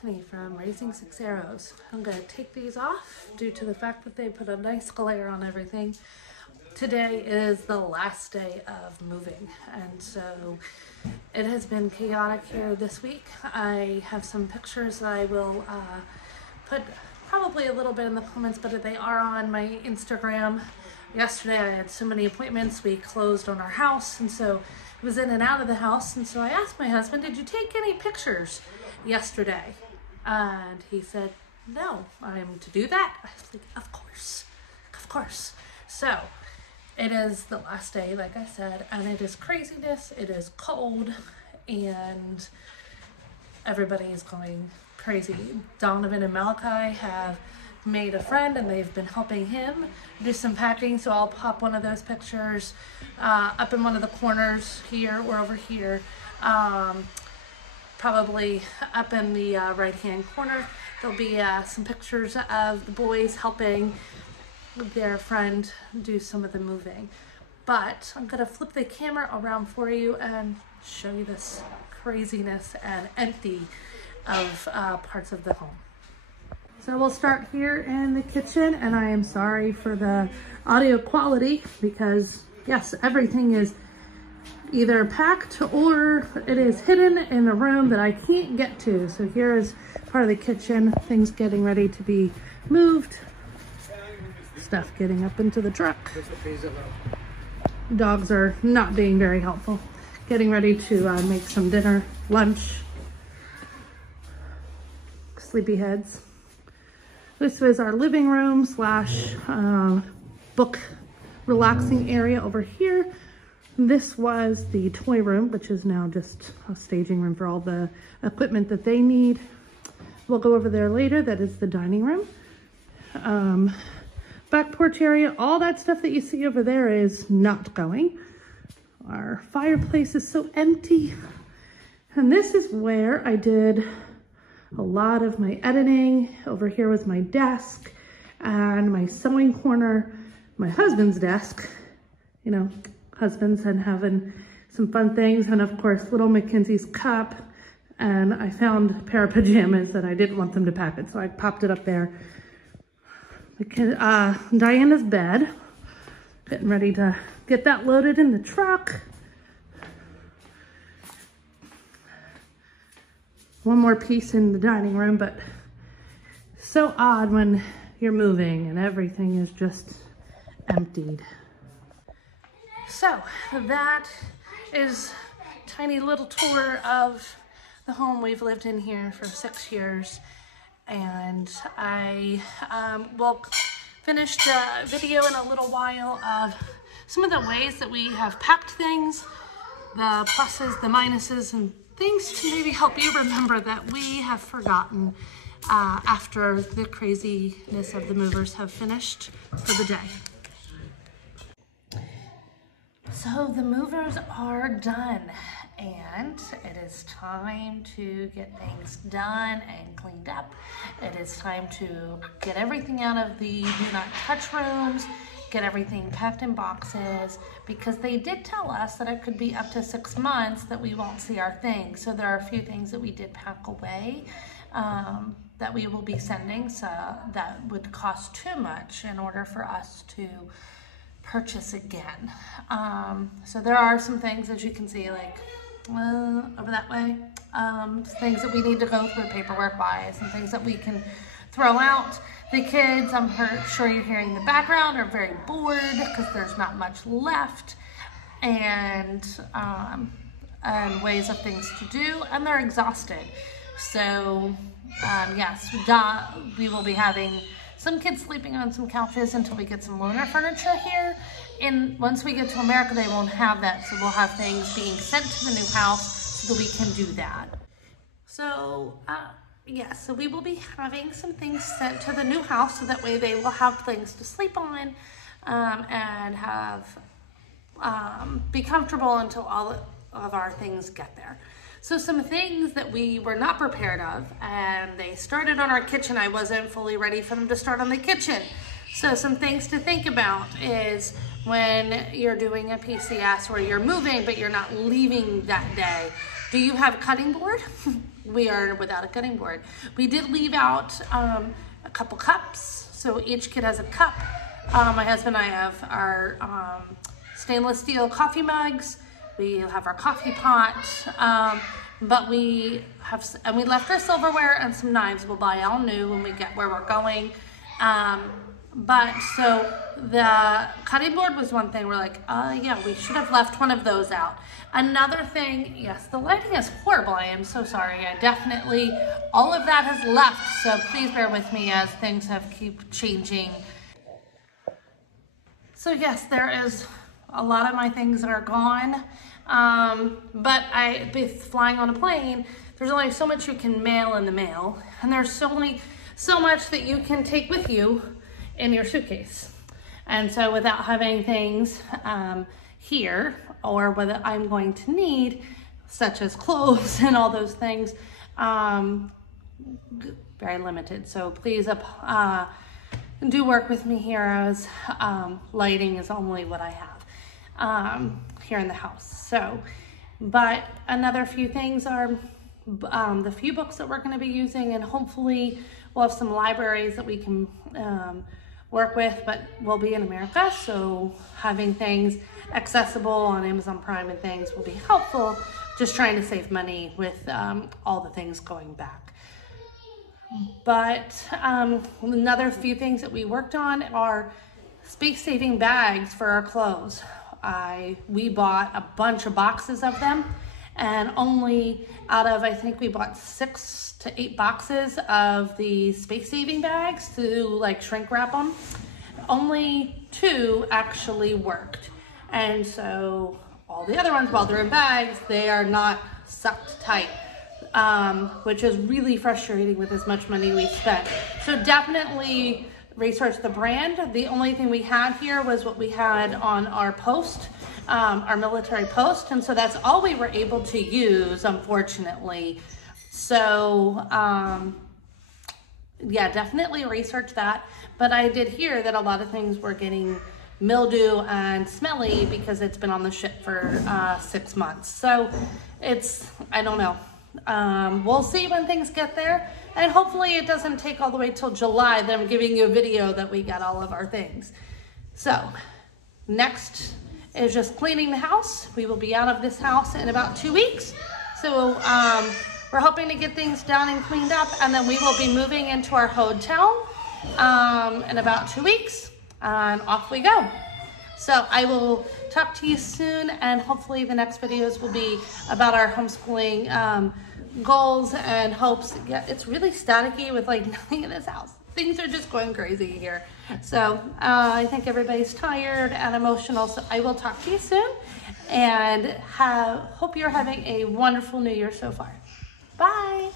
Stephanie from Raising Six Arrows. I'm going to take these off due to the fact that they put a nice glare on everything. Today is the last day of moving, and so it has been chaotic here this week. I have some pictures that I will put probably a little bit in the comments, but they are on my Instagram. Yesterday I had so many appointments. We closed on our house, and so I was in and out of the house, and so I asked my husband, did you take any pictures yesterday? And he said, no, I'm to do that. I was like, of course. So it is the last day, like I said, and it is craziness, it is cold, and everybody is going crazy. Donovan and Malachi have made a friend, and they've been helping him do some packing, so I'll pop one of those pictures up in one of the corners here or over here, probably up in the right hand corner. There'll be some pictures of the boys helping their friend do some of the moving. But I'm gonna flip the camera around for you and show you this craziness and empty of parts of the home. So we'll start here in the kitchen, and I am sorry for the audio quality because yes, everything is either packed or it is hidden in a room that I can't get to. So here is part of the kitchen, things getting ready to be moved, stuff getting up into the truck. Dogs are not being very helpful. Getting ready to make some dinner, lunch, sleepyheads. This was our living room slash book relaxing area over here. This was the toy room, which is now just a staging room for all the equipment that they need. We'll go over there later. That is the dining room. Back porch area, all that stuff that you see over there is not going. Our fireplace is so empty. And this is where I did a lot of my editing. Over here was my desk and my sewing corner, my husband's desk, you know, husbands and having some fun things. And of course, little Mackenzie's cup. And I found a pair of pajamas that I didn't want them to pack it, so I popped it up there. Diana's bed, getting ready to get that loaded in the truck. One more piece in the dining room, but so odd when you're moving and everything is just emptied. So that is a tiny little tour of the home. We've lived in here for 6 years, and I will finish the video in a little while of some of the ways that we have packed things, the pluses, the minuses, and things to maybe help you remember that we have forgotten after the craziness of the movers have finished for the day. So the movers are done, and it is time to get things done and cleaned up. It is time to get everything out of the do not touch rooms, get everything packed in boxes, because they did tell us that it could be up to 6 months that we won't see our things. So there are a few things that we did pack away that we will be sending, so that would cost too much in order for us to purchase again. So there are some things, as you can see, like over that way, things that we need to go through paperwork wise, and things that we can throw out. The kids, I'm sure you're hearing the background, are very bored because there's not much left, and ways of things to do, and they're exhausted. So yes, we will be having some kids sleeping on some couches until we get some loaner furniture here. And once we get to America, they won't have that. So we'll have things being sent to the new house so that we can do that. So yes, so we will be having some things sent to the new house so that way they will have things to sleep on and have be comfortable until all of our things get there. So some things that we were not prepared of, and they started on our kitchen. I wasn't fully ready for them to start on the kitchen. So some things to think about is when you're doing a PCS where you're moving but you're not leaving that day, Do you have a cutting board? We are without a cutting board. We did leave out a couple cups, so each kid has a cup. My husband and I have our stainless steel coffee mugs. We have our coffee pot, but we left our silverware and some knives. We'll buy all new when we get where we're going. But so the cutting board was one thing. We're like, yeah, we should have left one of those out. Another thing, yes, the lighting is horrible. I am so sorry. I definitely, all of that has left. So please bear with me as things keep changing. So yes, there is a lot of my things are gone. But flying on a plane, there's only so much you can mail in the mail. And there's so much that you can take with you in your suitcase. And so without having things here, or what I'm going to need, such as clothes and all those things, very limited. So please do work with me here, as lighting is only what I have here in the house. So, but another few things are the few books that we're going to be using, and hopefully we'll have some libraries that we can work with, but we'll be in America, so having things accessible on Amazon Prime and things will be helpful. Just trying to save money with all the things going back. But another few things that we worked on are space-saving bags for our clothes. We bought a bunch of boxes of them, and only out of, I think we bought 6 to 8 boxes of the space-saving bags to like shrink wrap them. Only 2 actually worked. And so all the other ones, while they're in bags, they are not sucked tight, which is really frustrating with as much money we spent. So definitely research the brand. The only thing we had here was what we had on our post, our military post. And so that's all we were able to use, unfortunately. So yeah, definitely research that. But I did hear that a lot of things were getting mildew and smelly because it's been on the ship for 6 months. So I don't know. We'll see when things get there, and hopefully it doesn't take all the way till July that I'm giving you a video that we got all of our things. So next is just cleaning the house. We will be out of this house in about 2 weeks. So we're hoping to get things done and cleaned up, and then we will be moving into our hotel in about 2 weeks. And off we go. So I will talk to you soon, and hopefully the next videos will be about our homeschooling goals and hopes. Yeah, it's really staticky with like nothing in this house. Things are just going crazy here. So I think everybody's tired and emotional. So I will talk to you soon, and hope you're having a wonderful New Year so far. Bye.